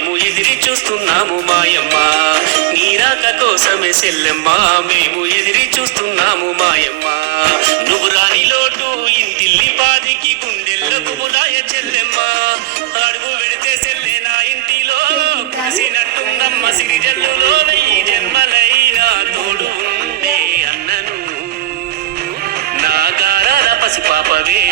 మేము ఎదిరి చూస్తున్నాము మాయమ్మ, నీరాక కోసమే సెల్లెమ్మ, మేము ఎదిరి చూస్తున్నాము మాయమ్మ. నువ్వు రాని లోటు ఇంటిల్లి పాదికి గుండెల్లకు ముదాయ చెల్లెమ్మ, అడుగు పెడితే సెల్లె నా ఇంటిలో కలిసినట్టుందమ్మ సిరిజల్లులో వెయ్యి జన్మలైనా తోడు ఉండే అన్నను నా గారాల పసి పాపవే.